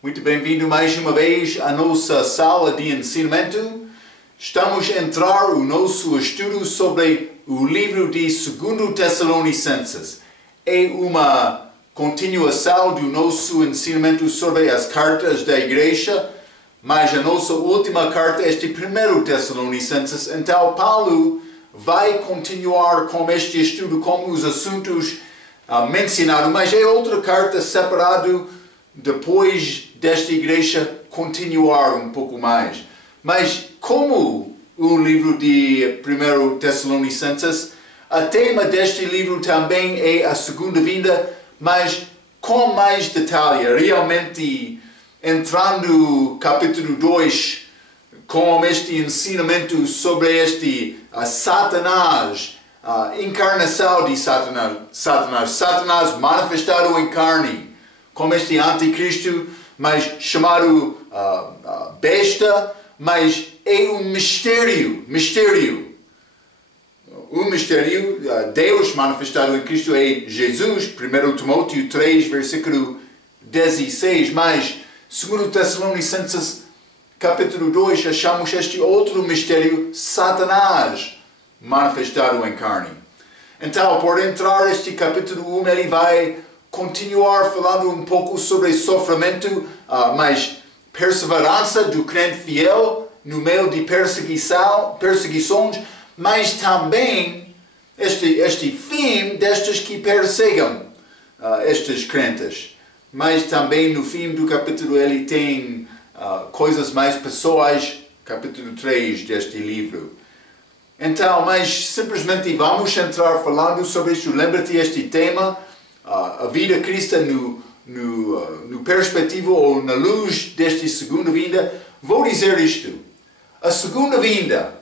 Muito bem-vindo mais uma vez à nossa sala de ensinamento. Estamos a entrar o nosso estudo sobre o livro de 2 Tessalonicenses. É uma continuação do nosso ensinamento sobre as cartas da igreja, mas a nossa última carta é de 1 Tessalonicenses. Então, Paulo vai continuar com este estudo, com os assuntos mencionados, mas é outra carta separada depois desta igreja continuar um pouco mais. Mas como o livro de 1 Tessalonicenses, o tema deste livro também é a segunda vinda, mas com mais detalhe, realmente entrando no capítulo 2 com este ensinamento sobre este Satanás, a encarnação de Satanás manifestado em carne, como este anticristo, mas chamado besta, mas é um mistério. O mistério, Deus manifestado em Cristo é Jesus, 1 Timóteo 3, versículo 16, mas 2 Tessalonicenses, capítulo 2, achamos este outro mistério, Satanás manifestado em carne. Então, por entrar neste capítulo 1, ele vai continuar falando um pouco sobre sofrimento, mas perseverança do crente fiel no meio de perseguições, mas também este fim destes que perseguem estes crentes. Mas também no fim do capítulo ele tem coisas mais pessoais, capítulo 3 deste livro. Então, mas simplesmente vamos entrar falando sobre isto. Lembra-te este tema, a vida cristã no perspectiva ou na luz desta segunda vinda. Vou dizer isto. A segunda vinda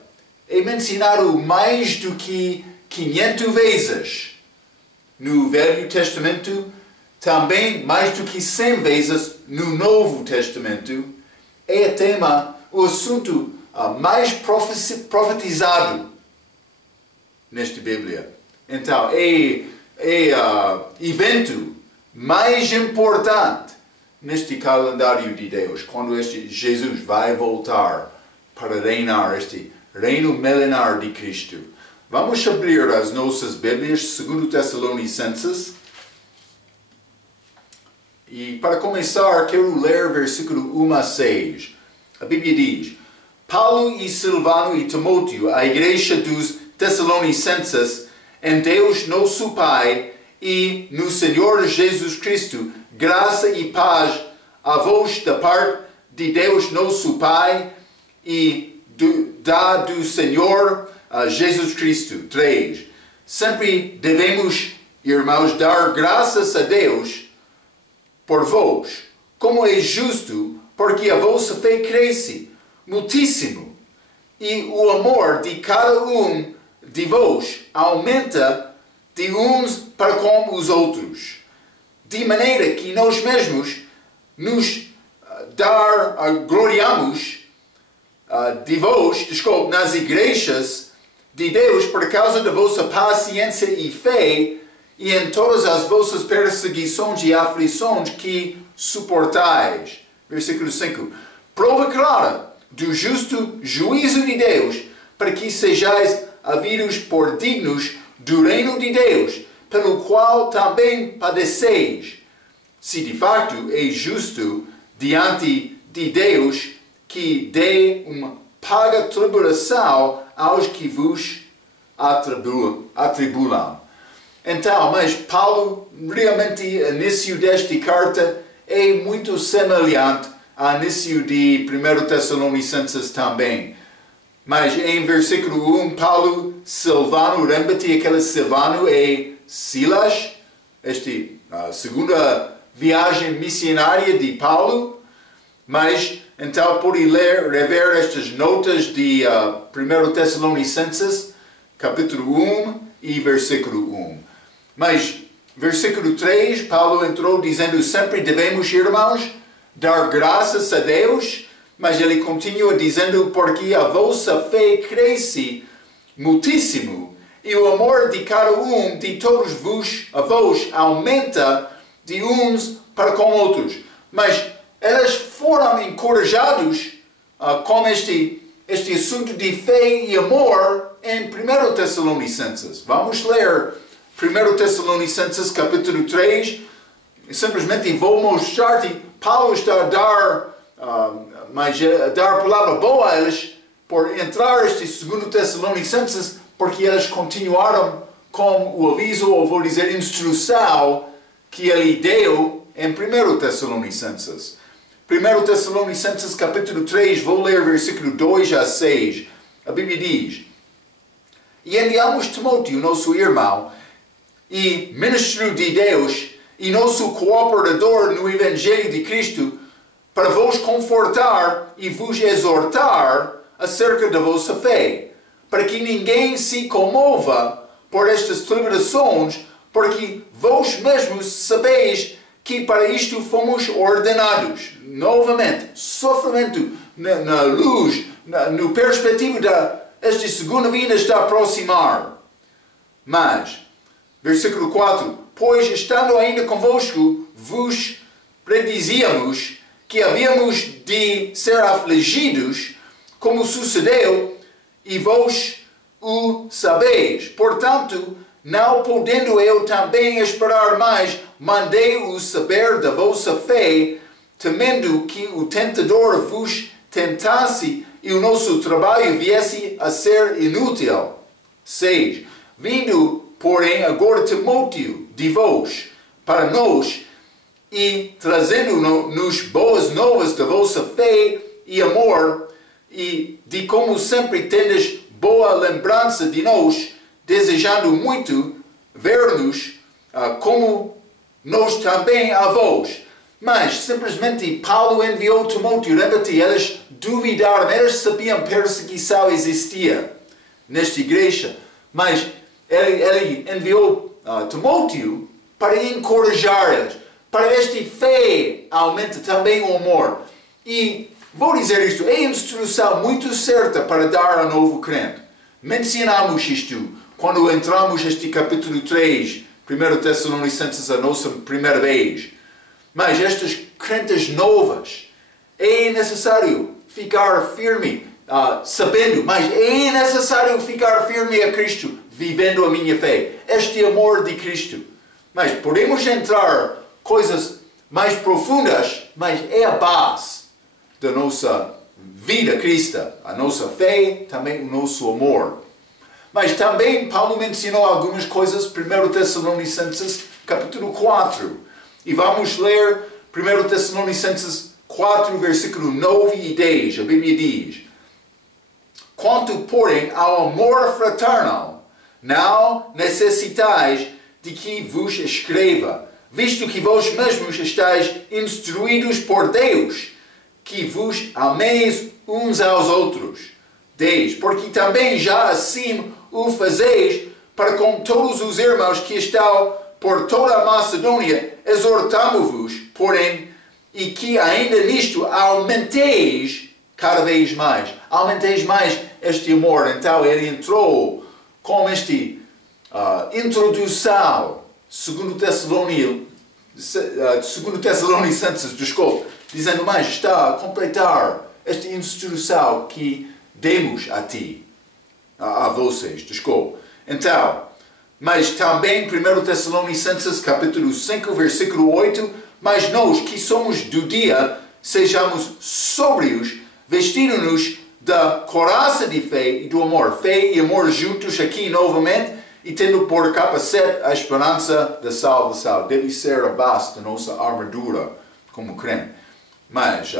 é mencionado mais do que 500 vezes no Velho Testamento, também mais do que 100 vezes no Novo Testamento. É o assunto mais profetizado nesta Bíblia. Então, é evento mais importante neste calendário de Deus, quando este Jesus vai voltar para reinar, este reino milenar de Cristo. Vamos abrir as nossas Bíblias, 2 Tessalonicenses. E para começar, quero ler versículo 1 a 6. A Bíblia diz: Paulo e Silvano e Timóteo, a igreja dos Tessalonicenses, em Deus nosso Pai e no Senhor Jesus Cristo, graça e paz a vós da parte de Deus nosso Pai e do Senhor Jesus Cristo. 3. Sempre devemos, irmãos, dar graças a Deus por vós, como é justo, porque a vossa fé cresce muitíssimo, e o amor de cada um de vós aumenta de uns para com os outros, de maneira que nós mesmos nos gloriamos de vós, nas igrejas de Deus, por causa da vossa paciência e fé, e em todas as vossas perseguições e aflições que suportais. Versículo 5. Prova clara do justo juízo de Deus, para que sejais havidos por dignos do reino de Deus, pelo qual também padeceis, se de facto é justo diante de Deus que dê uma paga tribulação aos que vos atribulam. Então, mas Paulo, realmente, o início desta carta é muito semelhante ao início de 1 Tessalonicenses também. Mas em versículo 1, Paulo, Silvano, lembra-te, aquele Silvano é Silas, a segunda viagem missionária de Paulo. Mas, então, pode rever estas notas de 1 Tessalonicenses, capítulo 1 e versículo 1. Mas, versículo 3, Paulo entrou dizendo: sempre devemos, irmãos, dar graças a Deus. Mas ele continua dizendo: porque a vossa fé cresce muitíssimo, e o amor de cada um de todos vós aumenta de uns para com outros. Mas eles foram encorajados com este assunto de fé e amor em 1 Tessalonicenses. Vamos ler 1 Tessalonicenses capítulo 3. Simplesmente vou mostrar que Paulo está a dar palavra boa a eles por entrar este 2 Tessalonicenses, porque eles continuaram com o aviso, ou vou dizer, instrução que ele deu em 1 Tessalonicenses. 1 Tessalonicenses capítulo 3, vou ler versículo 2 a 6. A Bíblia diz: E enviamos Timóteo, nosso irmão, e ministro de Deus, e nosso cooperador no Evangelho de Cristo, para vos confortar e vos exortar acerca da vossa fé, para que ninguém se comova por estas tribulações, porque vós mesmos sabeis que para isto fomos ordenados. Novamente, sofrimento na luz, no perspectivo esta segunda vinda está a aproximar. Mas, versículo 4, pois estando ainda convosco, vos predizíamos que havíamos de ser afligidos, como sucedeu, e vós o sabeis. Portanto, não podendo eu também esperar mais, mandei-o saber da vossa fé, temendo que o tentador vos tentasse e o nosso trabalho viesse a ser inútil. 6. Vindo, porém, agora Timóteo de vós, para nós, e trazendo-nos boas novas da vossa fé e amor, e de como sempre tendes boa lembrança de nós, desejando muito ver-nos como nós também a vós. Mas simplesmente Paulo enviou Timóteo, repete, eles duvidaram, eles sabiam que perseguição existia nesta igreja, mas ele enviou Timóteo para encorajar eles, para esta fé aumente também o amor. E vou dizer isto, é instrução muito certa para dar ao novo crente. Mencionamos isto quando entramos neste capítulo 3, 1 Tessalonicenses, a nossa primeira vez. Mas estas crentes novas, é necessário ficar firme, sabendo, mas é necessário ficar firme a Cristo, vivendo a minha fé. Este amor de Cristo. Mas podemos entrar coisas mais profundas, mas é a base da nossa vida cristã, a nossa fé, também o nosso amor. Mas também Paulo mencionou algumas coisas, 1 Tessalonicenses capítulo 4. E vamos ler 1 Tessalonicenses 4, versículo 9 e 10. A Bíblia diz: Quanto, porém, ao amor fraterno, não necessitais de que vos escreva, visto que vós mesmos estáis instruídos por Deus, que vos ameis uns aos outros. 10. Porque também já assim o fazeis para com todos os irmãos que estão por toda a Macedônia, exortamo-vos, porém, e que ainda nisto aumenteis cada vez mais. Aumenteis mais este amor. Então ele entrou com esta introdução, 2 Tessalonicenses, desculpe, dizendo mais, está a completar esta instrução que demos a ti, a vocês, desculpe. Então, mas também 1 Tessalonicenses capítulo 5, versículo 8, mas nós que somos do dia, sejamos sóbrios, vestindo-nos da couraça de fé e do amor. Fé e amor juntos aqui novamente, e tendo por capacete a esperança da salvação. Deve ser a base da nossa armadura como crente. Mas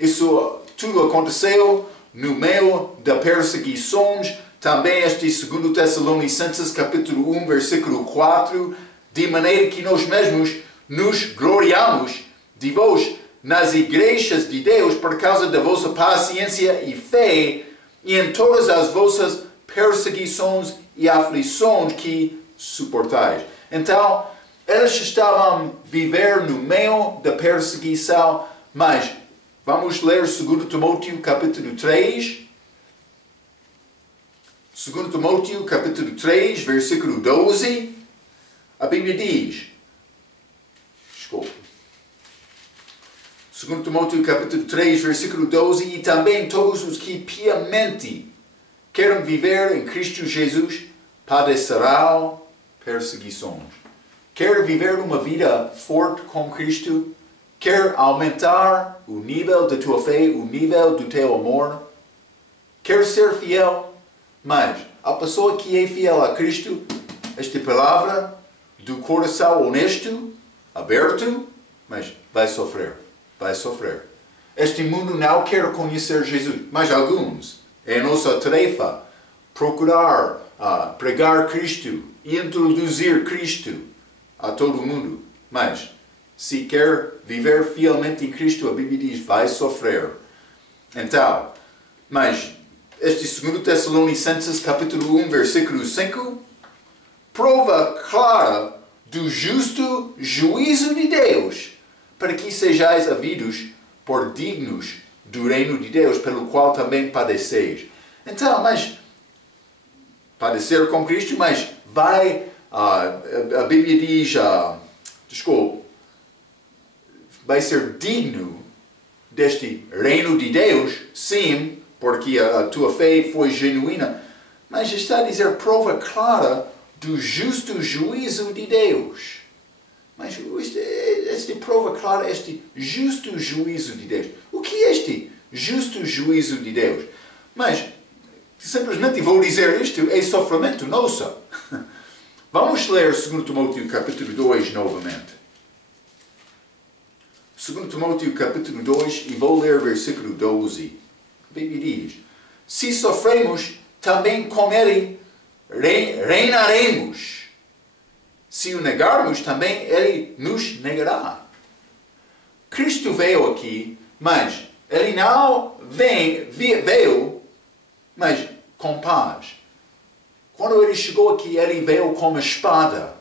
isso tudo aconteceu no meio da perseguições. Também este 2 Tessalonicenses capítulo 1, versículo 4, de maneira que nós mesmos nos gloriamos de vós nas igrejas de Deus por causa da vossa paciência e fé e em todas as vossas perseguições e aflições que suportais. Então, eles estavam a viver no meio da perseguição, mas vamos ler 2 Timóteo capítulo 3. 2 Timóteo capítulo 3, versículo 12. A Bíblia diz, 2 Timóteo capítulo 3, versículo 12, e também todos os que piamente querem viver em Cristo Jesus padecerão perseguições. Quer viver uma vida forte com Cristo? Quer aumentar o nível da tua fé, o nível do teu amor? Quer ser fiel? Mas a pessoa que é fiel a Cristo, esta palavra do coração honesto, aberto, mas vai sofrer. Vai sofrer. Este mundo não quer conhecer Jesus, mas alguns. É a nossa tarefa procurar pregar Cristo e introduzir Cristo a todo mundo. Mas, se quer viver fielmente em Cristo, a Bíblia diz, vai sofrer. Então, mas, este 2 Tessalonicenses capítulo 1, versículo 5, prova clara do justo juízo de Deus, para que sejais havidos por dignos do reino de Deus, pelo qual também padeceis. Então, mas, padecer com Cristo, mas vai, a Bíblia diz, vai ser digno deste reino de Deus, sim, porque a tua fé foi genuína, mas está a dizer prova clara do justo juízo de Deus. Mas este prova clara, este justo juízo de Deus. O que é este justo juízo de Deus? Mas, simplesmente vou dizer isto, é sofrimento nosso. Vamos ler 2 Timóteo capítulo 2 novamente. 2 Timóteo capítulo 2 e vou ler versículo 12. A Bíblia diz, se sofremos, também com ele reinaremos. Se o negarmos, também ele nos negará. Cristo veio aqui, mas ele não veio, mas com paz. Quando ele chegou aqui, ele veio com uma espada.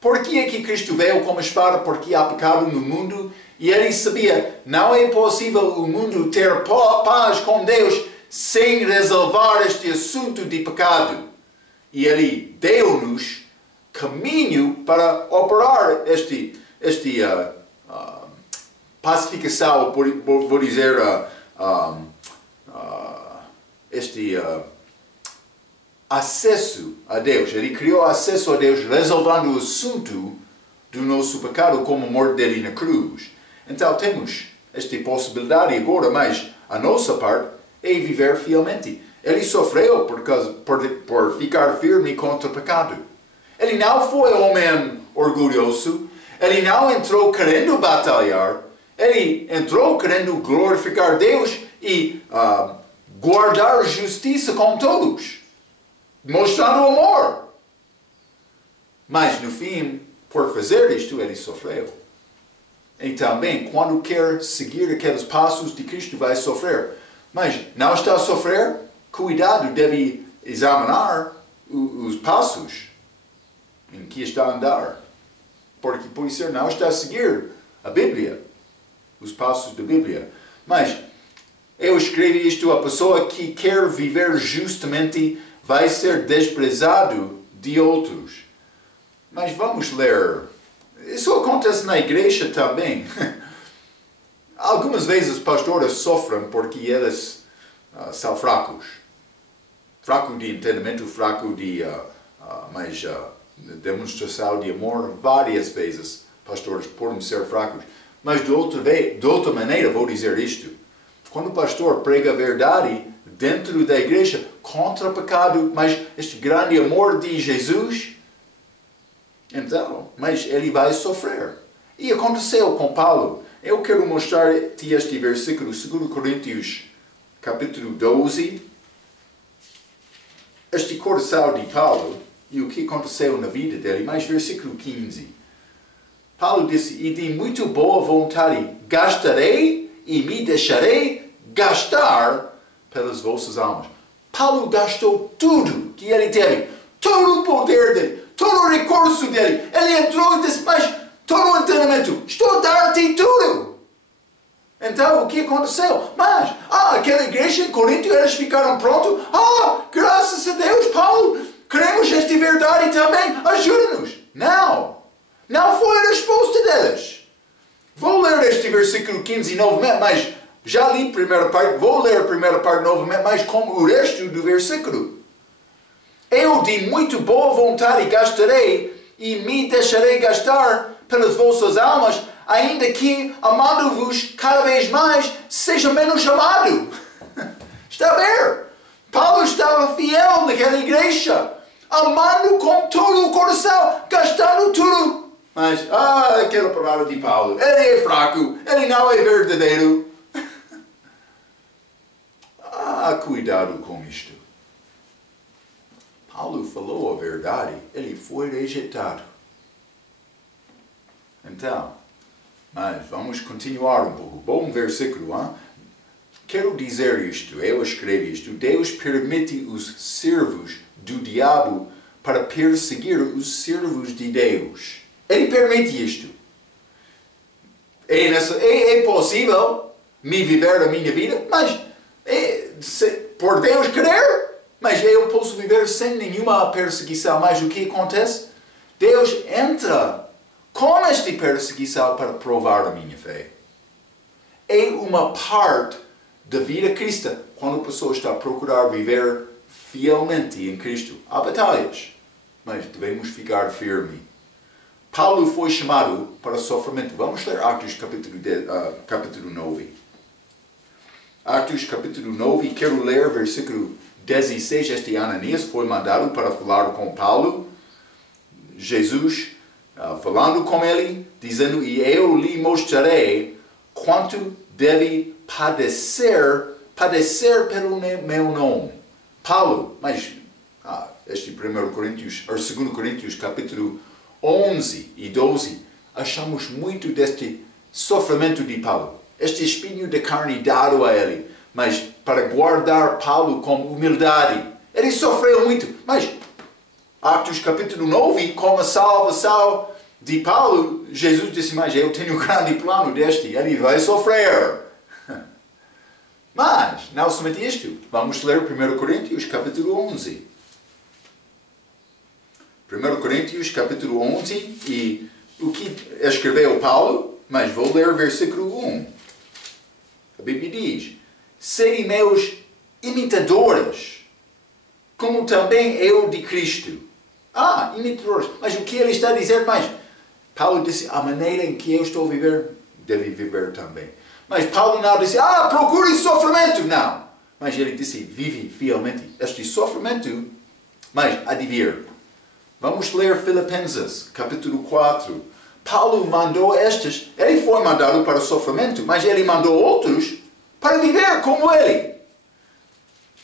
Por que é que Cristo veio com uma espada? Porque há pecado no mundo e ele sabia, não é possível o mundo ter paz com Deus sem resolver este assunto de pecado. E ele deu-nos caminho para operar esta pacificação, vou dizer, acesso a Deus. Ele criou acesso a Deus, resolvendo o assunto do nosso pecado como a morte dele na cruz. Então temos esta possibilidade agora, mas a nossa parte é viver fielmente. Ele sofreu por ficar firme contra o pecado. Ele não foi homem orgulhoso. Ele não entrou querendo batalhar. Ele entrou querendo glorificar Deus e guardar justiça com todos, mostrando amor. Mas no fim, por fazer isto, ele sofreu. E também, quando quer seguir aqueles passos de Cristo, vai sofrer. Mas não está a sofrer? Cuidado, deve examinar os passos em que está a andar. Porque por isso não está a seguir a Bíblia, os passos da Bíblia. Mas eu escrevi isto, a pessoa que quer viver justamente vai ser desprezado de outros. Mas vamos ler. Isso acontece na igreja também. Algumas vezes pastores sofrem porque eles são fracos. Fraco de entendimento, fraco de demonstração de amor. Várias vezes pastores podem ser fracos. Mas de outra maneira vou dizer isto. Quando o pastor prega a verdade dentro da igreja contra o pecado, mas este grande amor de Jesus, então, mas ele vai sofrer. E aconteceu com Paulo. Eu quero mostrar-te este versículo, 2 Coríntios, capítulo 12. Este coração de Paulo e o que aconteceu na vida dele, mas versículo 15. Paulo disse, e de muito boa vontade gastarei e me deixarei gastar pelas vossas almas. Paulo gastou tudo que ele teve, todo o poder dele, todo o recurso dele. Ele entrou e disse, mas todo o entendimento, estou a dar-te tudo. Então, o que aconteceu? Mas, aquela igreja em Corinto, eles ficaram prontos. Graças a Deus, Paulo, queremos esta verdade também, ajuda-nos. Não foi a resposta deles. Vou ler este versículo 15 novamente, mas já li a primeira parte, vou ler a primeira parte novamente, mas como o resto do versículo. Eu de muito boa vontade gastarei e me deixarei gastar pelas vossas almas, ainda que, amando-vos cada vez mais, seja menos amado. Está a ver? Paulo estava fiel naquela igreja, amando com todo o coração, gastando tudo. Mas, aquela palavra de Paulo, ele é fraco, ele não é verdadeiro. Cuidado com isto. Paulo falou a verdade, ele foi rejeitado. Então, mas vamos continuar um pouco. Bom versículo, hein? Quero dizer isto, eu escrevi isto. Deus permite os servos do diabo para perseguir os servos de Deus. Ele permite isto. É possível me viver a minha vida, mas por Deus querer, mas eu posso viver sem nenhuma perseguição. Mas o que acontece? Deus entra com esta perseguição para provar a minha fé. É uma parte da vida cristã, quando a pessoa está a procurar viver fielmente em Cristo. Há batalhas, mas devemos ficar firmes. Paulo foi chamado para sofrimento. Vamos ler Atos capítulo 9. Atos capítulo 9, quero ler versículo 16. Este Ananias foi mandado para falar com Paulo. Jesus falando com ele, dizendo, e eu lhe mostrarei quanto deve padecer pelo meu nome. Paulo, mas este 1 Coríntios, ou 2 Coríntios, capítulo 11 e 12, achamos muito deste sofrimento de Paulo. Este espinho de carne dado a ele, mas para guardar Paulo com humildade. Ele sofreu muito, mas Atos capítulo 9, com a salvação de Paulo, Jesus disse, mas eu tenho um grande plano deste, ele vai sofrer. Mas, não somente isto, vamos ler 1 Coríntios capítulo 11. 1 Coríntios capítulo 11, e o que escreveu Paulo, mas vou ler versículo 1. A Bíblia diz, sede meus imitadores, como também eu de Cristo. Imitadores. Mas o que ele está a dizer? Mas Paulo disse, a maneira em que eu estou a viver, deve viver também. Mas Paulo não disse, procure sofrimento. Não. Mas ele disse, vive fielmente este sofrimento, mas há de vir. Vamos ler Filipenses, capítulo 4. Paulo mandou estes, ele foi mandado para o sofrimento, mas ele mandou outros para viver como ele.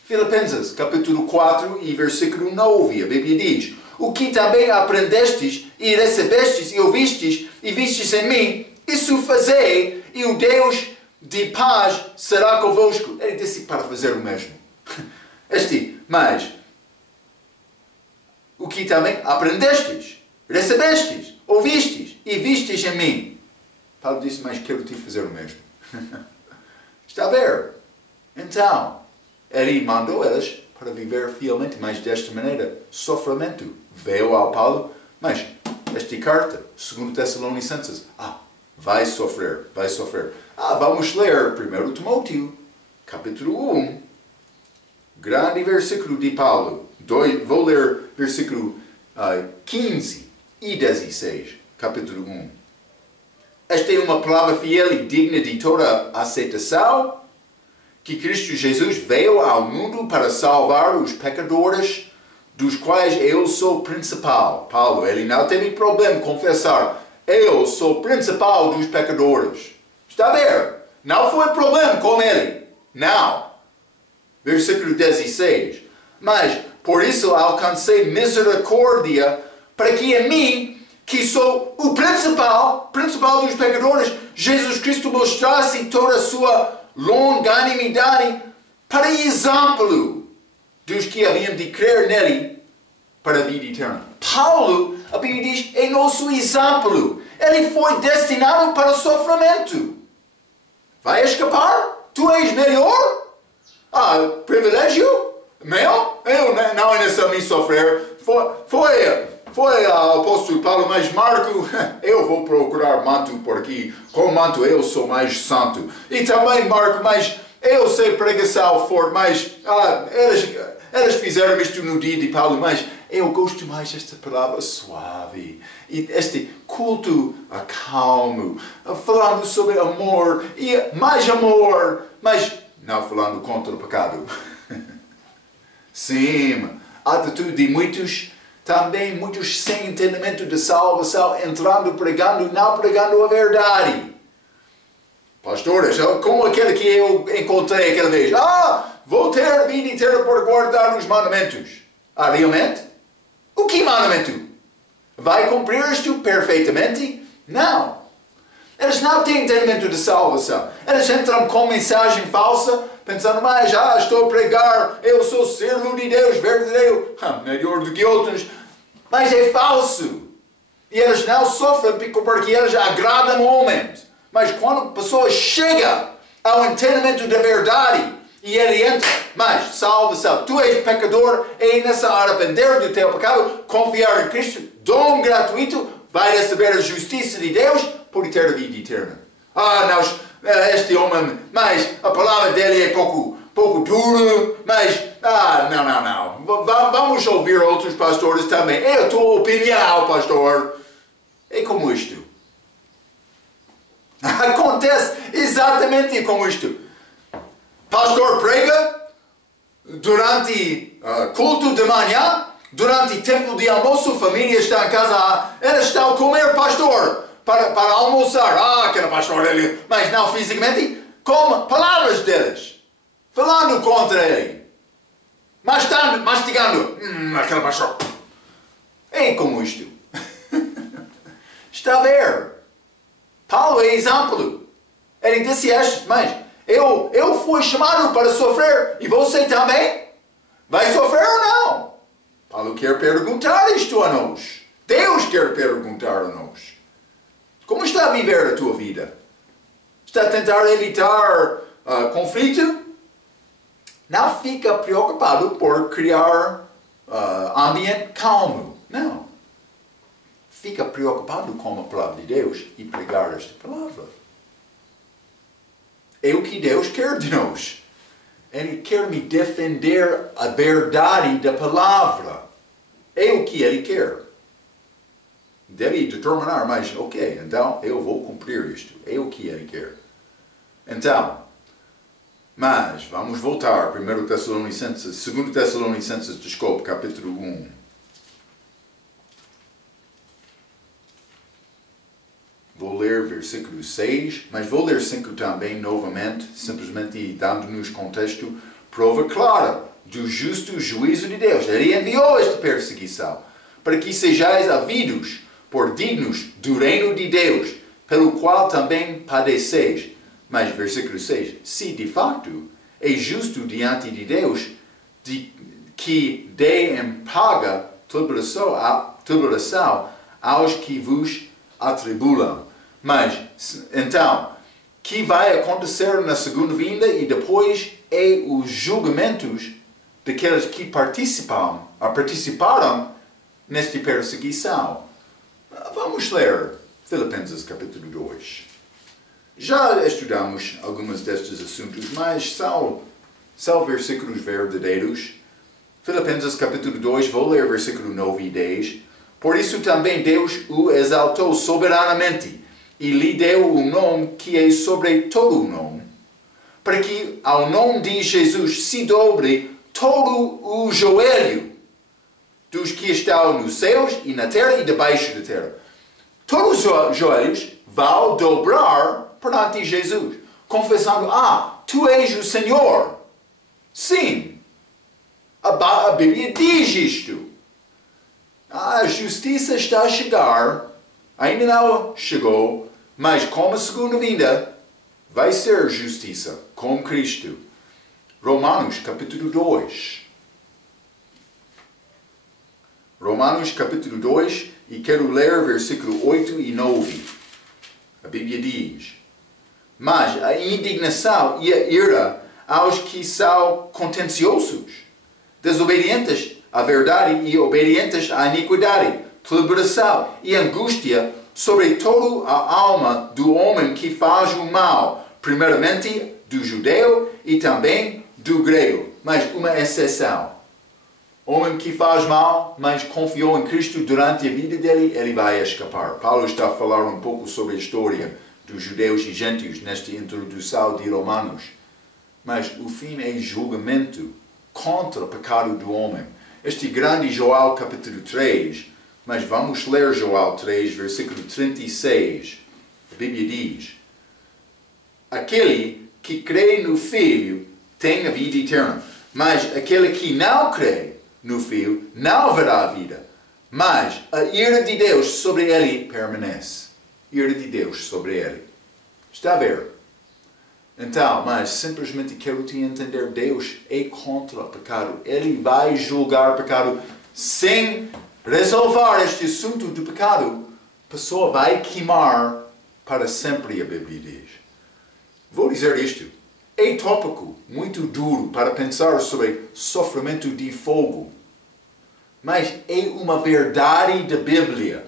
Filipenses, capítulo 4 e versículo 9, a Bíblia diz, o que também aprendestes e recebestes e ouvistes e vistes em mim, isso fazei, e o Deus de paz será convosco. Ele disse para fazer o mesmo. Mas, o que também aprendestes, recebestes, ouvistes e vistes em mim. Paulo disse, mas quero te fazer o mesmo. Está a ver? Então, ele mandou eles para viver fielmente, mas desta maneira, sofrimento veio ao Paulo, mas esta carta, 2 Tessalonicenses, vai sofrer. Vamos ler 1 Timóteo, capítulo 1, grande versículo de Paulo. Vou ler versículo 15 e 16, capítulo 1. Esta é uma palavra fiel e digna de toda aceitação, que Cristo Jesus veio ao mundo para salvar os pecadores, dos quais eu sou principal. Paulo, ele não teve problema em confessar, eu sou principal dos pecadores. Está a ver? Não foi problema com ele. Não. Versículo 16. Mas, por isso alcancei misericórdia, para que a mim, que sou o principal dos pecadores, Jesus Cristo mostrasse toda a sua longanimidade para exemplo dos que haviam de crer nele para a vida eterna. Paulo, a Bíblia diz, é nosso exemplo. Ele foi destinado para o sofrimento. Vai escapar? Tu és melhor? Privilégio? Meu? Eu não é necessário me sofrer. Foi foi ao apóstolo Paulo, mas Marco, eu vou procurar manto por aqui. Com manto eu sou mais santo. E também Marco, mas eu sei pregação forte, mas eles fizeram isto no dia de Paulo, mas eu gosto mais desta palavra suave. E este culto calmo, falando sobre amor, e mais amor, mas não falando contra o pecado. Sim, a atitude de muitos, também muitos sem entendimento de salvação, entrando, pregando, não pregando a verdade. Pastores, como aquele que eu encontrei aquela vez. Vou ter a vida inteira por guardar os mandamentos. Realmente? O que mandamento? Vai cumprir isto perfeitamente? Não. Eles não têm entendimento de salvação. Eles entram com mensagem falsa, pensando, mas estou a pregar, eu sou servo de Deus verdadeiro, melhor do que outros. Mas é falso. E eles não sofrem porque eles agradam homens. Mas quando a pessoa chega ao entendimento da verdade, e ele entra, mas salvação, tu és pecador, é nessa arrepender do teu pecado, confiar em Cristo, dom gratuito, vai receber a justiça de Deus, por ter a vida eterna. Este homem, mas a palavra dele é pouco dura, mas, não. Vamos ouvir outros pastores também. É a tua opinião, pastor. É como isto. Acontece exatamente como isto. Pastor prega durante culto de manhã, durante tempo de almoço, família está em casa, eles estão a comer, pastor, para almoçar. Aquele pastor, mas não fisicamente, com palavras deles, falando contra ele, mastigando, aquele pastor. É como isto. Está a ver? Paulo é exemplo. Ele disse isto, mas eu fui chamado para sofrer e você também? Vai sofrer ou não? Paulo quer perguntar isto a nós. Deus quer perguntar a nós. Como está a viver a tua vida? Está a tentar evitar conflito? Não fica preocupado por criar ambiente calmo. Não. Fica preocupado com a palavra de Deus e pregar esta palavra. É o que Deus quer de nós. Ele quer me defender a verdade da palavra. É o que Ele quer. Deve determinar, mas ok, então eu vou cumprir isto. É o que Ele quer. Então, mas vamos voltar. 2 Tessalonicenses, desculpe, capítulo 1. Vou ler versículo 6, mas vou ler 5 também novamente, simplesmente dando-nos contexto, prova clara do justo juízo de Deus. Ele enviou esta perseguição para que sejais havidos por dignos do reino de Deus, pelo qual também padeceis. Mas versículo 6, se de facto é justo diante de Deus que dê em paga tribulação aos que vos atribulam. Mas, então, o que vai acontecer na segunda vinda e depois é os julgamentos daqueles que participaram nesta perseguição. Vamos ler Filipenses capítulo 2. Já estudamos alguns destes assuntos, mas são versículos verdadeiros. Filipenses capítulo 2, vou ler versículo 9 e 10. Por isso também Deus o exaltou soberanamente e lhe deu o nome que é sobre todo o nome, para que ao nome de Jesus se dobre todo o joelho dos que estão nos céus e na terra e debaixo da terra. Todos os joelhos vão dobrar perante Jesus, confessando, tu és o Senhor. Sim, a Bíblia diz isto. A justiça está a chegar, ainda não chegou, mas com a segunda vinda vai ser justiça com Cristo. Romanos capítulo 2. Romanos capítulo 2, e quero ler versículo 8 e 9. A Bíblia diz, mas a indignação e a ira aos que são contenciosos, desobedientes à verdade e obedientes à iniquidade, tribulação e angústia sobre toda a alma do homem que faz o mal, primeiramente do judeu e também do grego. Mas uma exceção. Homem que faz mal, mas confiou em Cristo durante a vida dele, ele vai escapar. Paulo está a falar um pouco sobre a história dos judeus e gentios nesta introdução de Romanos. Mas o fim é julgamento contra o pecado do homem. Este grande Joel capítulo 3, mas vamos ler Joel 3, versículo 36. A Bíblia diz: aquele que crê no Filho tem a vida eterna, mas aquele que não crê no Filho não verá a vida, mas a ira de Deus sobre ele permanece. Ira de Deus sobre ele. Está a ver? Então, mas simplesmente quero te entender, Deus é contra o pecado. Ele vai julgar o pecado sem resolver este assunto do pecado. A pessoa vai queimar para sempre, a Bíblia diz. Vou dizer isto. É tópico muito duro para pensar sobre sofrimento de fogo. Mas é uma verdade da Bíblia.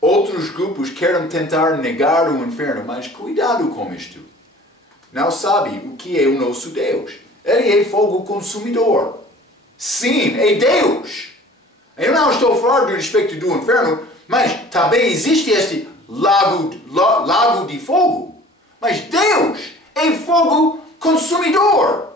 Outros grupos querem tentar negar o inferno, mas cuidado com isto. Não sabe o que é o nosso Deus. Ele é fogo consumidor. Sim, é Deus. Eu não estou a falar do respeito do inferno, mas também existe este lago de fogo. Mas Deus é fogo consumidor.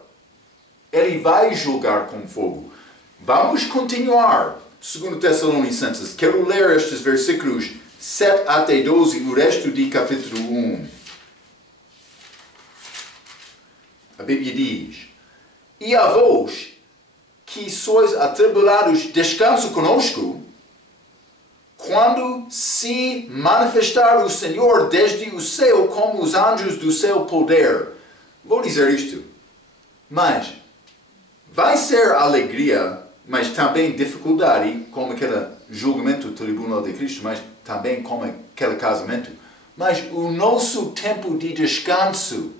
Ele vai julgar com fogo. Vamos continuar. 2 Tessalonicenses. Quero ler estes versículos 7 até 12 e o resto de capítulo 1. A Bíblia diz: e a vós que sois atribulados, descanso conosco, quando se manifestar o Senhor desde o céu como os anjos do seu poder. Vou dizer isto, mas vai ser alegria, mas também dificuldade, como aquele julgamento do tribunal de Cristo, mas também como aquele casamento. Mas o nosso tempo de descanso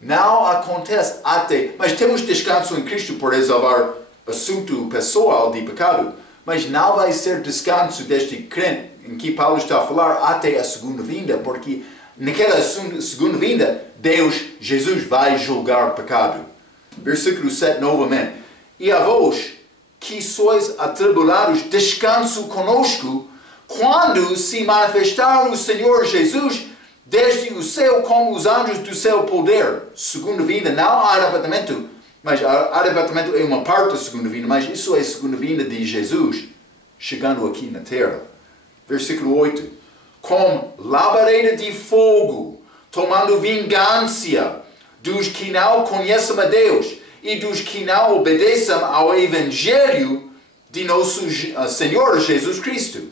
não acontece até... Mas temos descanso em Cristo por resolver assunto pessoal de pecado. Mas não vai ser descanso deste crente em que Paulo está a falar até a segunda vinda. Porque naquela segunda vinda, Deus, Jesus, vai julgar o pecado. Versículo 7 novamente. E a vós que sois atribulados, descanso conosco, quando se manifestar o Senhor Jesus desde o céu como os anjos do seu poder. Segunda vinda, não há arrebatamento, mas arrebatamento é uma parte da segunda vinda, mas isso é a segunda vinda de Jesus chegando aqui na terra. Versículo 8. Com labareda de fogo, tomando vingança dos que não conhecem a Deus e dos que não obedecem ao Evangelho de nosso Senhor Jesus Cristo.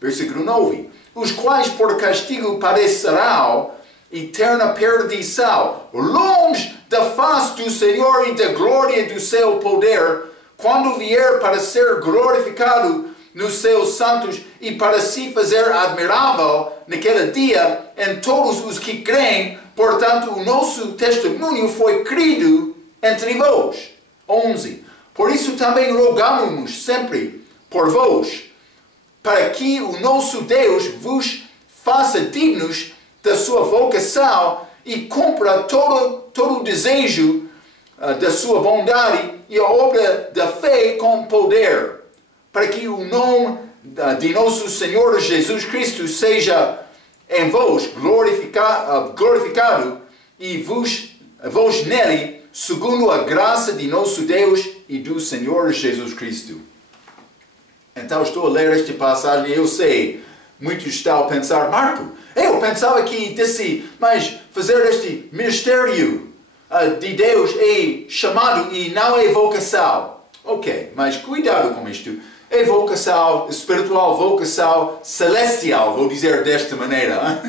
Versículo 9. Os quais por castigo padecerão eterna perdição, longe da face do Senhor e da glória do seu poder, quando vier para ser glorificado nos seus santos e para se fazer admirável naquele dia em todos os que creem. Portanto, o nosso testemunho foi crido entre vós. 11. Por isso também rogamos sempre por vós, para que o nosso Deus vos faça dignos da sua vocação e cumpra todo o desejo da sua bondade e a obra da fé com poder, para que o nome de nosso Senhor Jesus Cristo seja em vós glorificado e vós nele, segundo a graça de nosso Deus e do Senhor Jesus Cristo. Então estou a ler esta passagem e eu sei, muitos estão a pensar, Marco, eu pensava que disse, mas fazer este ministério de Deus é chamado e não é vocação. Ok, mas cuidado com isto. É vocação espiritual, vocação celestial, vou dizer desta maneira.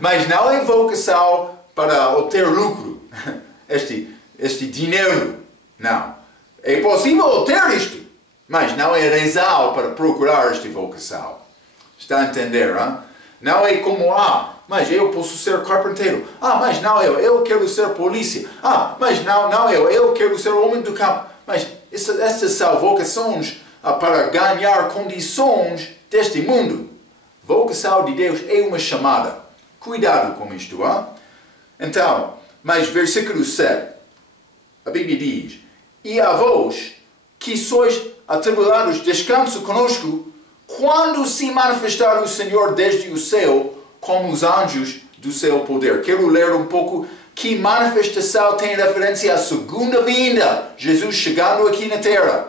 Mas não é vocação para obter lucro. Este dinheiro, não. É possível obter isto, mas não é razão para procurar esta vocação. Está a entender, hein? Não é como, mas eu posso ser carpinteiro. Mas não eu quero ser polícia. Mas não eu quero ser homem do campo. Mas essas são vocações para ganhar condições deste mundo. Vocação de Deus é uma chamada. Cuidado com isto, hein? Então, mas versículo 7, a Bíblia diz: e a vós, que sois atribulados, descanso conosco, quando se manifestar o Senhor desde o céu, como os anjos do seu poder. Quero ler um pouco que manifestação tem referência à segunda vinda, Jesus chegando aqui na terra.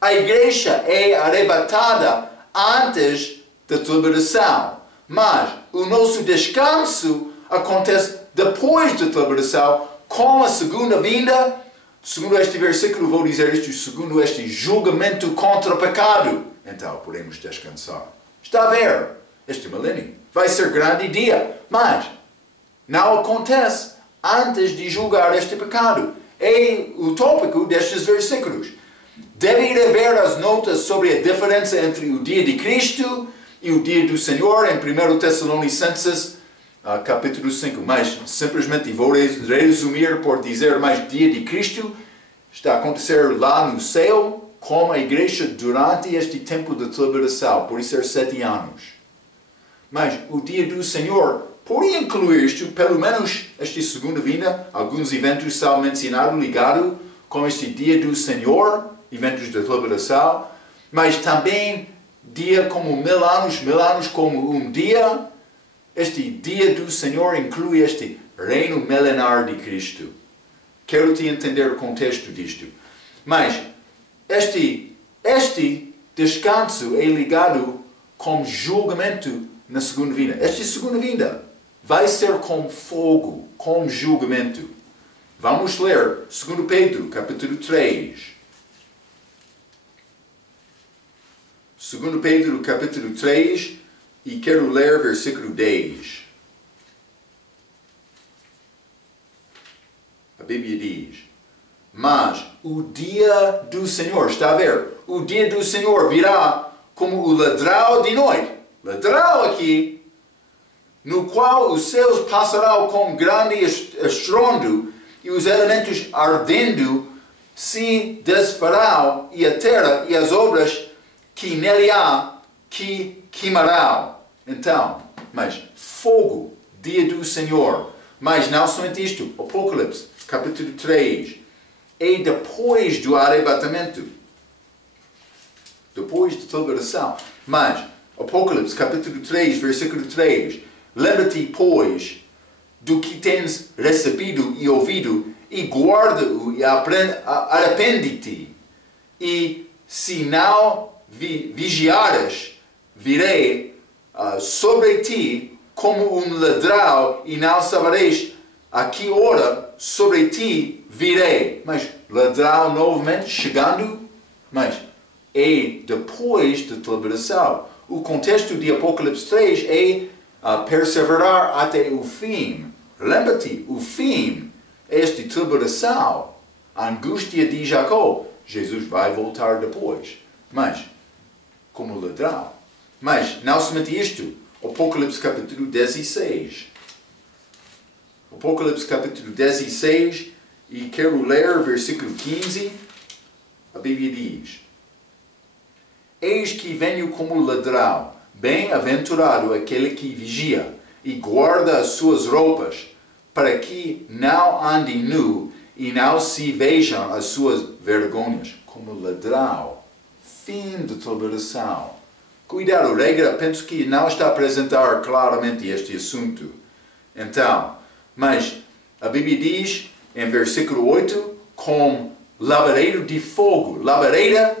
A igreja é arrebatada antes da tribulação, mas o nosso descanso acontece depois da tribulação, com a segunda vinda. Segundo este versículo, vou dizer isto, segundo este julgamento contra o pecado. Então, podemos descansar. Está a ver? Este milênio vai ser grande dia, mas não acontece antes de julgar este pecado. É o tópico destes versículos. Deve haver as notas sobre a diferença entre o dia de Cristo e o dia do Senhor em 1 Tessalonicenses, capítulo 5. Mas simplesmente vou resumir por dizer, mais dia de Cristo está a acontecer lá no céu, com a igreja durante este tempo de tribulação, por ser 7 anos. Mas o dia do Senhor pode incluir isto, pelo menos esta segunda vinda, alguns eventos são mencionados ligados com este dia do Senhor, eventos de tribulação, mas também dia como 1000 anos como um dia. Este dia do Senhor inclui este reino milenar de Cristo. Quero te entender o contexto disto. Mas este descanso é ligado com julgamento na segunda vinda. Esta segunda vinda vai ser com fogo, com julgamento. Vamos ler 2 Pedro, capítulo 3. 2 Pedro, capítulo 3, e quero ler versículo 10. A Bíblia diz: mas o dia do Senhor, está a ver? O dia do Senhor virá como o ladrão de noite. Ladrão aqui, no qual os céus passarão com grande estrondo e os elementos ardendo se desfarão, e a terra e as obras que nele há que queimarão. Então, mas fogo, dia do Senhor. Mas não somente isto, Apocalipse, capítulo 3, é depois do arrebatamento, depois da tribulação. Mas, Apocalipse, capítulo 3, versículo 3, lembra-te, pois, do que tens recebido e ouvido, e guarda-o e arrepende-te. E se não vigiares, virei sobre ti como um ladrão, e não sabereis a que hora sobre ti virei. Mas ladrão novamente chegando, mas é depois da tribulação. O contexto de Apocalipse 3 é perseverar até o fim. Lembra-te, o fim é esta tribulação, a angústia de Jacó. Jesus vai voltar depois, mas como ladrão. Mas não somente isto, Apocalipse capítulo 16. Apocalipse capítulo 16, e quero ler versículo 15. A Bíblia diz: eis que venho como ladrão, bem-aventurado aquele que vigia e guarda as suas roupas, para que não ande nu e não se vejam as suas vergonhas. Como ladrão, fim de tribulação. Cuidado, regra, penso que não está a apresentar claramente este assunto. Então, mas a Bíblia diz em versículo 8, com labaredo de fogo. Labareda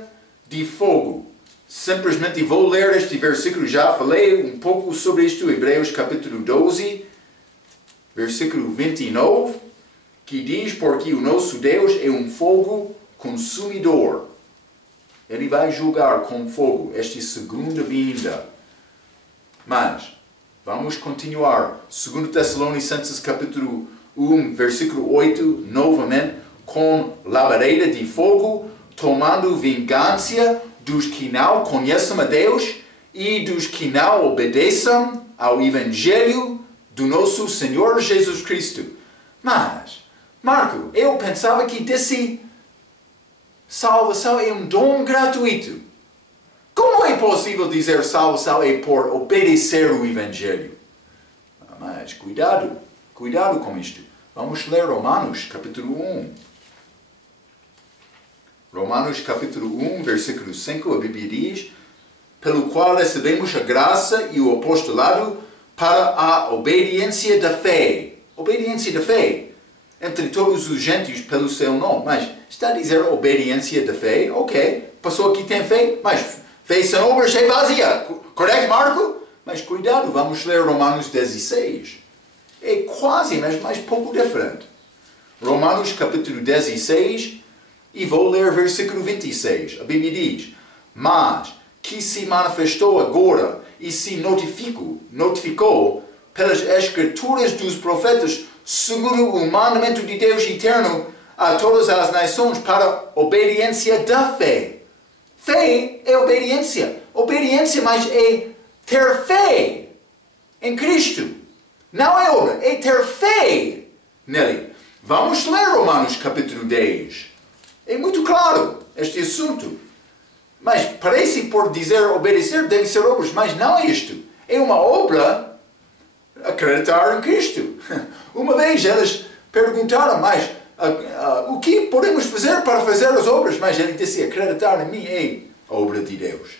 de fogo. Simplesmente vou ler este versículo, já falei um pouco sobre isto, Hebreus capítulo 12, versículo 29, que diz: porque o nosso Deus é um fogo consumidor. Ele vai julgar com fogo esta segunda vinda. Mas, vamos continuar. 2 Tessalonicenses capítulo 1, versículo 8, novamente, com labareda de fogo, tomando vingança dos que não conhecem a Deus e dos que não obedecem ao Evangelho do nosso Senhor Jesus Cristo. Mas, Marco, eu pensava que desse salvação é um dom gratuito. Como é possível dizer salvação é por obedecer o Evangelho? Mas cuidado com isto. Vamos ler Romanos capítulo 1. Romanos capítulo 1, versículo 5, a Bíblia diz: pelo qual recebemos a graça e o apostolado para a obediência da fé. Obediência da fé entre todos os gentios pelo seu nome. Mas está a dizer obediência da fé? Ok, pessoa que tem fé, mas fé sem obras é vazia. Correto, Marco? Mas cuidado, vamos ler Romanos 16. É quase, mas mais pouco diferente. Romanos capítulo 16, e vou ler versículo 26. A Bíblia diz: mas que se manifestou agora e se notificou pelas escrituras dos profetas, segundo o mandamento de Deus eterno, a todas as nações para obediência da fé. Fé é obediência. Obediência, mas é ter fé em Cristo. Não é obra, é ter fé nele. Vamos ler Romanos capítulo 10. É muito claro este assunto. Mas parece por dizer obedecer deve ser obras, mas não é isto. É uma obra acreditar em Cristo. Uma vez eles perguntaram, mas o que podemos fazer para fazer as obras? Mas ele disse, acreditar em mim é a obra de Deus.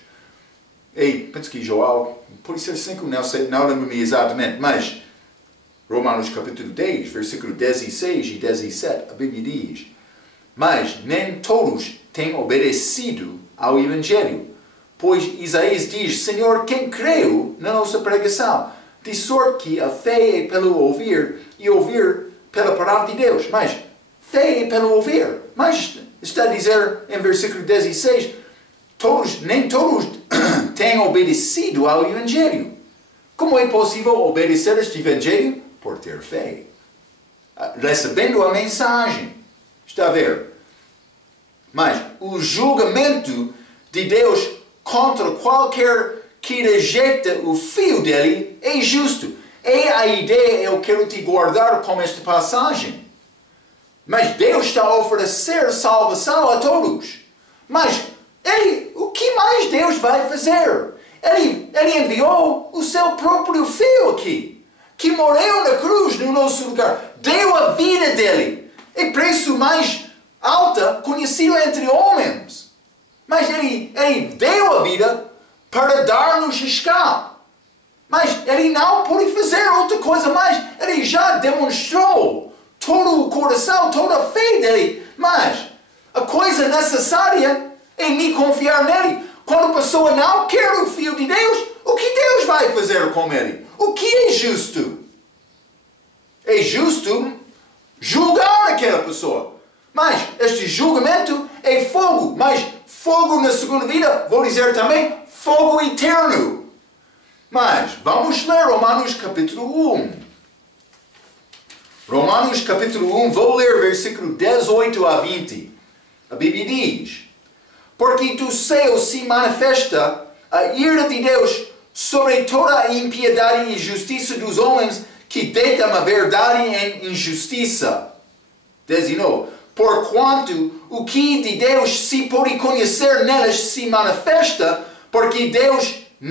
E penso que João, pode ser 5, não lembro-me exatamente, mas Romanos capítulo 10, versículo 16 e 17, a Bíblia diz: mas nem todos têm obedecido ao Evangelho, pois Isaías diz: Senhor, quem creu na nossa pregação? De sorte que a fé é pelo ouvir, e ouvir pela palavra de Deus. Mas fé é pelo ouvir. Mas está a dizer em versículo 16, nem todos têm obedecido ao Evangelho. Como é possível obedecer este Evangelho? Por ter fé. Recebendo a mensagem. Está a ver? Mas o julgamento de Deus contra qualquer que rejeita o Filho dele é justo. É a ideia eu quero te guardar com esta passagem. Mas Deus está a oferecer salvação a todos. Mas o que mais Deus vai fazer? Ele enviou o seu próprio Filho aqui, que morreu na cruz no nosso lugar. Deu a vida dele. É preço mais alta conhecido entre homens. Mas ele deu a vida para dar-nos escape. Mas ele não pode fazer outra coisa mais. Ele já demonstrou todo o coração, toda a fé dele. Mas a coisa necessária é me confiar nele. Quando a pessoa não quer o Filho de Deus, o que Deus vai fazer com ele? O que é justo? É justo julgar aquela pessoa. Mas este julgamento é fogo. Mas fogo na segunda vida, vou dizer também, fogo eterno. Mas vamos ler Romanos capítulo 1. Romanos capítulo 1, vou ler versículo 18 a 20. A Bíblia diz: porque do céu se manifesta a ira de Deus sobre toda a impiedade e injustiça dos homens que deitam a verdade em injustiça. 19. Porquanto o que de Deus se pode conhecer nelas se manifesta, porque Deus lhe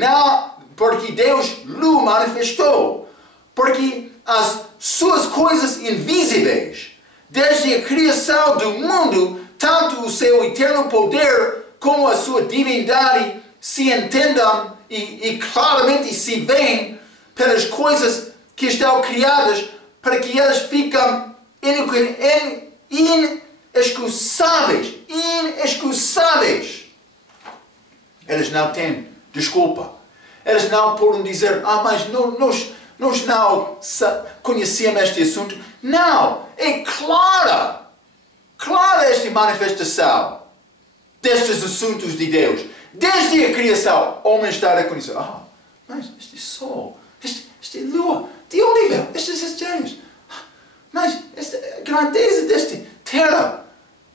manifestou. Porque as suas coisas invisíveis, desde a criação do mundo, tanto o seu eterno poder como a sua divindade se entendam e claramente se veem pelas coisas que estão criadas, para que elas ficam inexcusáveis. Eles não têm desculpa. Eles não podem dizer, mas nós não conhecemos este assunto. Não, é clara esta manifestação destes assuntos de Deus. Desde a criação, o homem está a conhecer. Mas este sol, esta lua, de onde vem estas estrelas? Mas esta grandeza desta terra,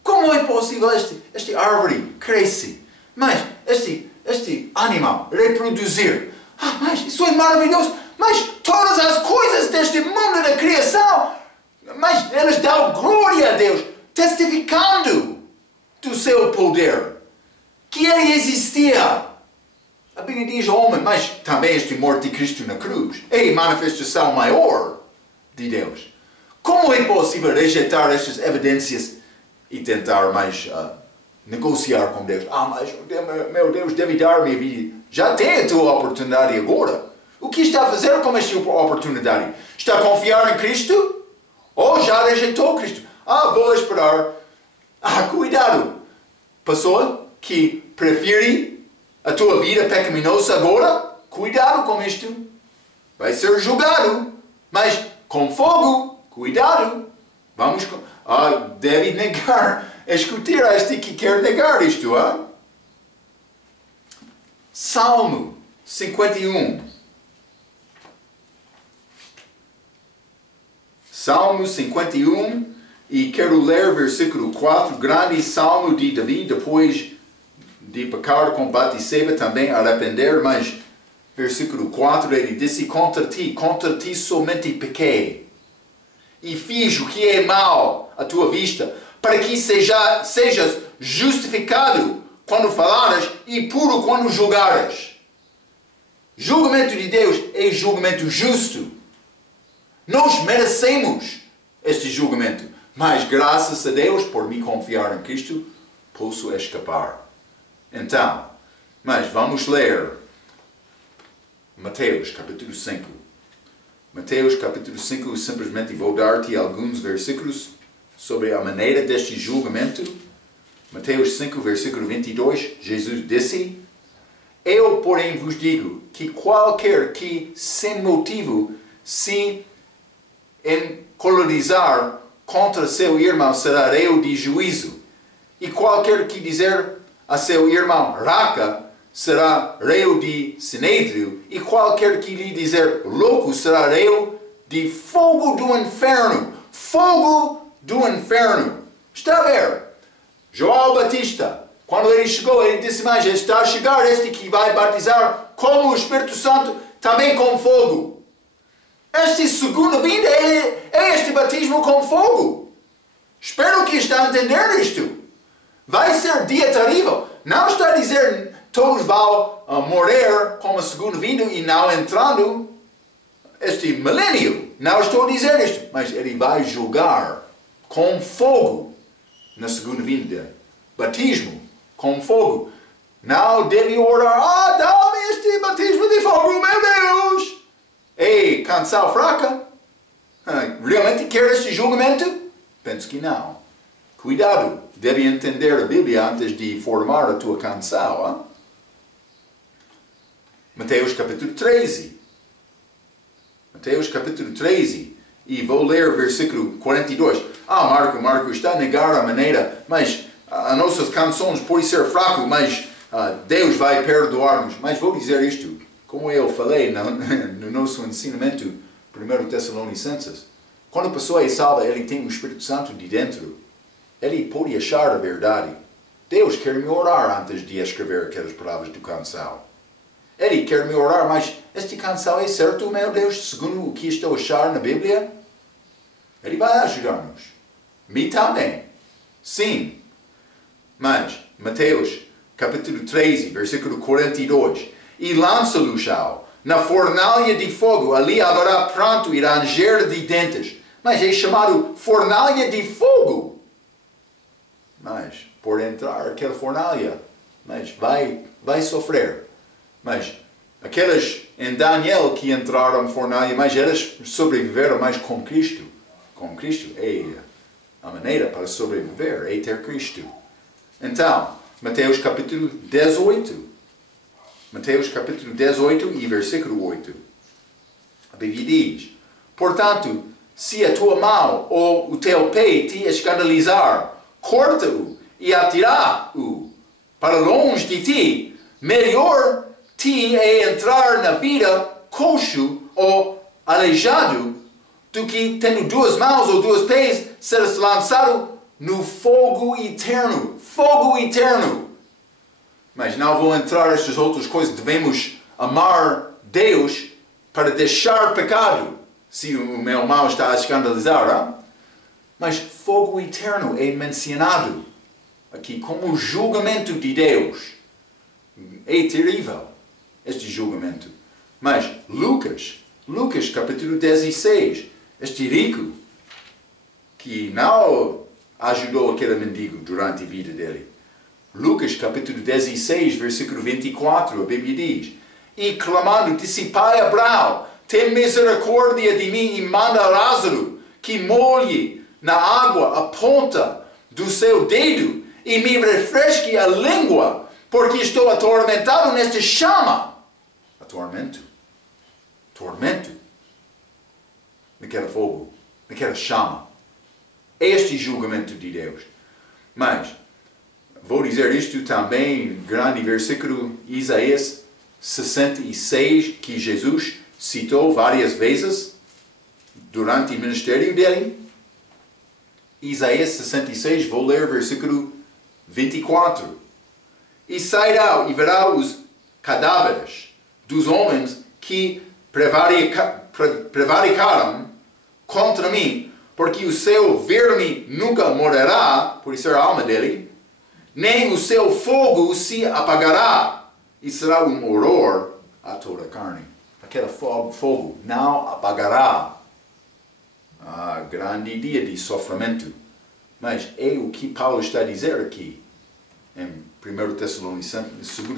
como é possível esta árvore crescer? Mas este animal reproduzir? Mas isso é maravilhoso. Mas todas as coisas deste mundo da criação, mas elas dão glória a Deus, testificando do seu poder, que ele existia A Bíblia diz homem, mas também este morte de Cristo na cruz é a manifestação maior de Deus. Como é possível rejeitar estas evidências e tentar mais negociar com Deus? Mas meu Deus deve dar-me a vida. Já tem a tua oportunidade agora. O que está a fazer com esta oportunidade? Está a confiar em Cristo? Ou já rejeitou Cristo? Vou esperar. Cuidado. Pessoa que prefere a tua vida pecaminosa agora, cuidado com isto. Vai ser julgado. Mas com fogo, cuidado. Deve negar, escutar este que quer negar isto. Salmo 51. Salmo 51, e quero ler versículo 4, grande salmo de Davi, depois de pecar com Batseba, também arrepender, mas versículo 4, ele disse, contra ti somente pequei, e fiz o que é mal à tua vista, para que sejas justificado quando falares e puro quando julgares. Julgamento de Deus é julgamento justo. Nós merecemos este julgamento, mas graças a Deus, por me confiar em Cristo, posso escapar. Então, mas vamos ler Mateus capítulo 5. Mateus capítulo 5, simplesmente vou dar-te alguns versículos sobre a maneira deste julgamento. Mateus 5, versículo 22, Jesus disse, eu, porém, vos digo que qualquer que, sem motivo, se encolerizar contra seu irmão será réu de juízo, e qualquer que dizer a seu irmão raca será réu de sinédrio, e qualquer que lhe dizer louco será réu de fogo do inferno. Fogo do inferno. Está a ver? João Batista, quando ele chegou, ele disse, mas está a chegar este que vai batizar com o Espírito Santo, também com fogo. Esta segunda vinda é este batismo com fogo. Espero que está a entender isto. Vai ser dia terrível. Não está a dizer todos vão morrer com a segunda vinda e não entrando este milênio. Não estou a dizer isto. Mas ele vai julgar com fogo na segunda vinda. Batismo com fogo. Não deve orar, dá-me este batismo de fogo, meu Deus. Ei, canção fraca? Realmente quer este julgamento? Penso que não. Cuidado, deve entender a Bíblia antes de formar a tua canção. Mateus capítulo 13. Mateus capítulo 13. E vou ler versículo 42. Marco está a negar a maneira, mas as nossas canções podem ser fracas, mas Deus vai perdoar-nos. Mas vou dizer isto. Como eu falei no nosso ensinamento, 1 Tessalonicenses, quando a pessoa é salva, ele tem o Espírito Santo de dentro. Ele pode achar a verdade. Deus quer me orar antes de escrever aquelas palavras do canção. Ele quer me orar, mas este canção é certo, meu Deus, segundo o que estou a achar na Bíblia? Ele vai ajudar-nos. Me também. Sim. Mas, Mateus capítulo 13, versículo 42. E lança-lo na fornalha de fogo, ali haverá pranto e ranger de dentes. Mas é chamado fornalha de fogo. Mas, por entrar aquela fornalha, mas vai sofrer. Mas, aquelas em Daniel que entraram na fornalha, mas elas sobreviveram mais com Cristo. Com Cristo é a maneira para sobreviver, é ter Cristo. Então, Mateus capítulo 18. Mateus capítulo 18 e versículo 8. A Bíblia diz, portanto, se a tua mão ou o teu pé te escandalizar, corta-o e atira-o para longe de ti. Melhor te é entrar na vida coxo ou aleijado do que, tendo duas mãos ou dois pés, seres lançado no fogo eterno. Fogo eterno. Mas não vou entrar nestas outras coisas. Devemos amar Deus para deixar pecado. Se o meu mão está a escandalizar. Mas fogo eterno é mencionado aqui como julgamento de Deus. É terrível. este julgamento. Mas Lucas capítulo 16, este rico que não ajudou aquele mendigo durante a vida dele. Lucas capítulo 16, versículo 24, a Bíblia diz: e clamando, disse: Pai Abraão, tem misericórdia de mim e manda Lázaro que molhe na água a ponta do seu dedo e me refresque a língua, porque estou atormentado nesta chama. Tormento. Naquele fogo, naquela chama. Este julgamento de Deus. Mas, vou dizer isto também, grande versículo, Isaías 66, que Jesus citou várias vezes durante o ministério dele. Isaías 66, vou ler versículo 24. E sairá e verá os cadáveres dos homens que prevaricaram contra mim, porque o seu verme nunca morrerá, por isso a alma dele, nem o seu fogo se apagará, e será um horror a toda a carne. Aquele fogo não apagará. Grande dia de sofrimento. Mas é o que Paulo está a dizer aqui, em 2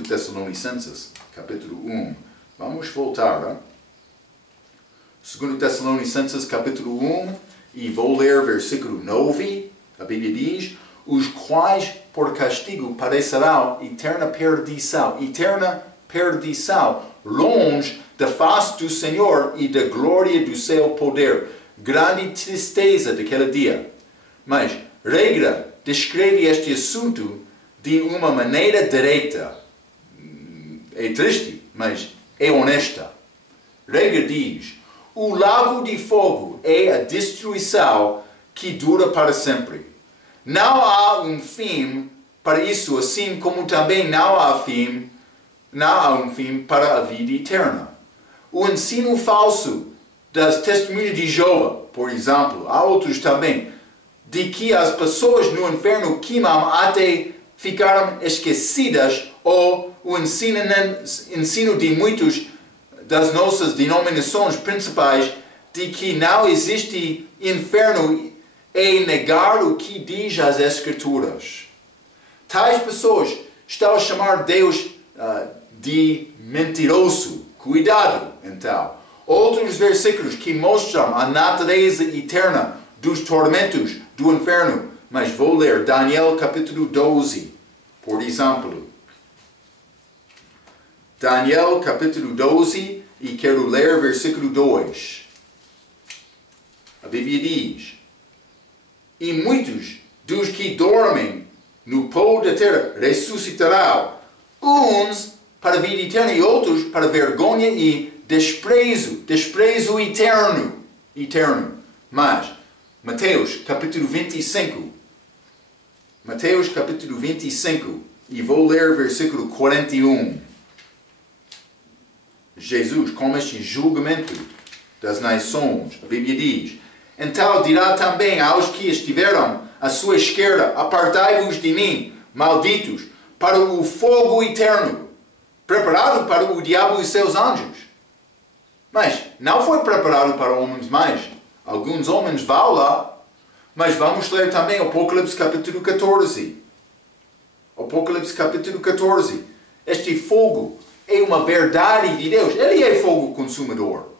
Tessalonicenses, capítulo 1. Vamos voltar. 2 Tessalonicenses, capítulo 1, e vou ler versículo 9. A Bíblia diz: os quais por castigo padecerão eterna perdição, longe da face do Senhor e da glória do seu poder. Grande tristeza daquele dia. Mas Regra descreve este assunto de uma maneira direta. É triste, mas é honesta. Regra diz: o lago de fogo é a destruição que dura para sempre. Não há um fim para isso, assim como também não há um fim para a vida eterna. O ensino falso das testemunhas de Jeová, por exemplo, há outros também, de que as pessoas no inferno queimam até ficaram esquecidas, ou o ensino de muitos das nossas denominações principais de que não existe inferno é negar o que diz as Escrituras. Tais pessoas estão a chamar Deus de mentiroso. Cuidado, então. Outros versículos que mostram a natureza eterna dos tormentos do inferno. Mas vou ler Daniel capítulo 12, por exemplo. Daniel capítulo 12, e quero ler versículo 2. A Bíblia diz: e muitos dos que dormem no pó da terra ressuscitarão, uns para a vida eterna e outros para vergonha e desprezo eterno. Mas, Mateus capítulo 25, e vou ler versículo 41. Jesus, com este julgamento das nações, a Bíblia diz: então dirá também aos que estiveram à sua esquerda: apartai-vos de mim, malditos, para o fogo eterno, preparado para o diabo e seus anjos. Mas não foi preparado para homens mais. Alguns homens vão lá. Mas vamos ler também Apocalipse capítulo 14. Apocalipse capítulo 14. Este fogo é uma verdade de Deus. Ele é fogo consumidor.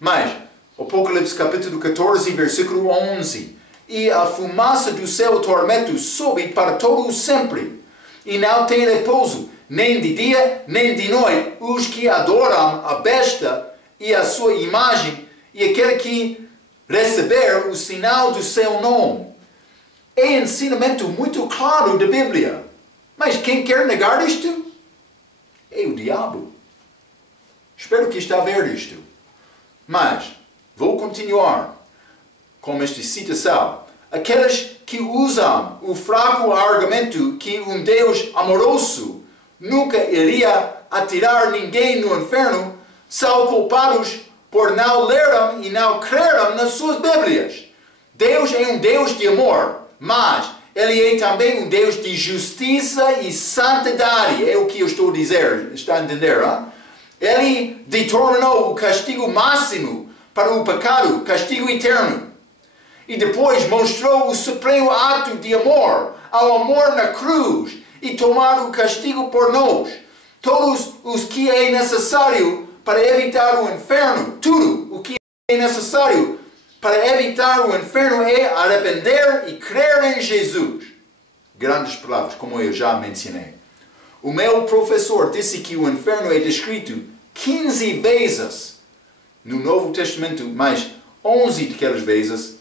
Mas, Apocalipse capítulo 14, versículo 11. E a fumaça do seu tormento sobe para todo o sempre. E não tem repouso, nem de dia, nem de noite, os que adoram a besta e a sua imagem, e aquele que receber o sinal do seu nome. É ensinamento muito claro da Bíblia. Mas quem quer negar isto? É o diabo. Espero que está a ver isto. Mas, vou continuar com esta citação. Aqueles que usam o fraco argumento que um Deus amoroso nunca iria atirar ninguém no inferno, são culpados por não lerem e não crerem nas suas Bíblias. Deus é um Deus de amor, mas Ele é também um Deus de justiça e santidade. É o que eu estou a dizer, está a entender? Hein? Ele determinou o castigo máximo para o pecado, castigo eterno. E depois mostrou o supremo ato de amor, ao amor na cruz, e tomar o castigo por nós. Todos os que é necessário para evitar o inferno, tudo o que é necessário para evitar o inferno é arrepender e crer em Jesus. Grandes palavras, como eu já mencionei. O meu professor disse que o inferno é descrito 15 vezes no Novo Testamento, mas 11 daquelas vezes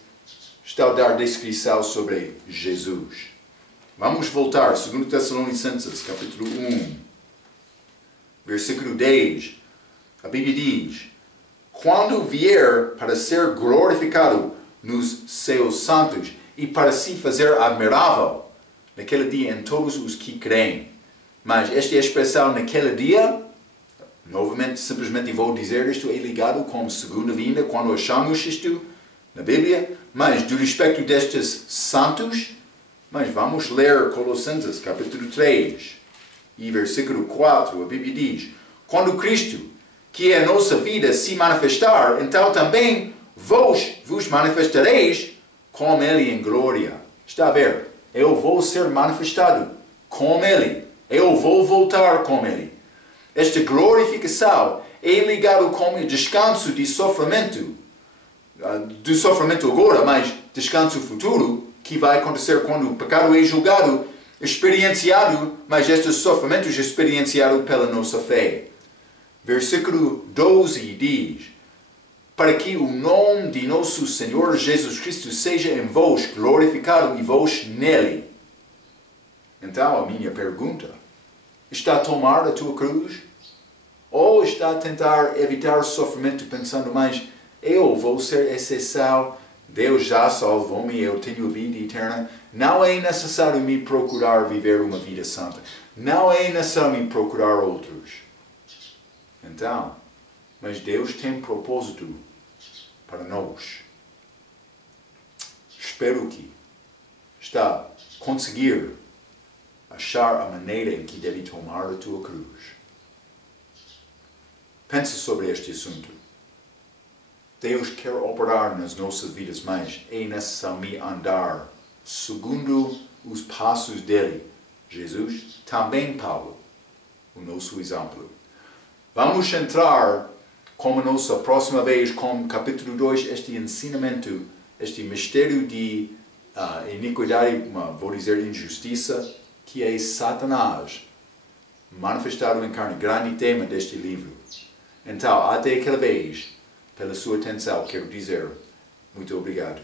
está a dar descrição sobre Jesus. Vamos voltar, 2 Tessalonicenses, capítulo 1, versículo 10. A Bíblia diz: quando vier para ser glorificado nos seus santos e para se fazer admirável naquele dia em todos os que creem. Mas esta expressão naquele dia, novamente, simplesmente vou dizer, isto é ligado com a segunda vinda, quando achamos isto na Bíblia, mas do respeito destes santos, mas vamos ler Colossenses, capítulo 3, e versículo 4, a Bíblia diz: quando Cristo, que é a nossa vida, se manifestar, então também vos manifestareis com Ele em glória. Está a ver? Eu vou ser manifestado com Ele. Eu vou voltar com Ele. Esta glorificação é ligada com o descanso de sofrimento, do sofrimento agora, mas descanso futuro, que vai acontecer quando o pecado é julgado, experienciado, mas estes sofrimentos experienciados pela nossa fé. Versículo 12 diz: para que o nome de nosso Senhor Jesus Cristo seja em vós glorificado e vós nele. Então a minha pergunta: está a tomar a tua cruz? Ou está a tentar evitar o sofrimento pensando, mas eu vou ser exceção, Deus já salvou-me, eu tenho vida eterna, não é necessário me procurar viver uma vida santa, não é necessário me procurar outros. Então, mas Deus tem propósito para nós. Espero que está a conseguir achar a maneira em que deve tomar a tua cruz. Pensa sobre este assunto. Deus quer operar nas nossas vidas, mas é necessário andar segundo os passos dele. Jesus, também Paulo, o nosso exemplo. Vamos entrar, como nossa próxima vez, com capítulo 2, este ensinamento, este mistério de iniquidade, vou dizer injustiça, que é Satanás, manifestado em carne, grande tema deste livro. Então, até aquela vez, pela sua atenção, quero dizer muito obrigado.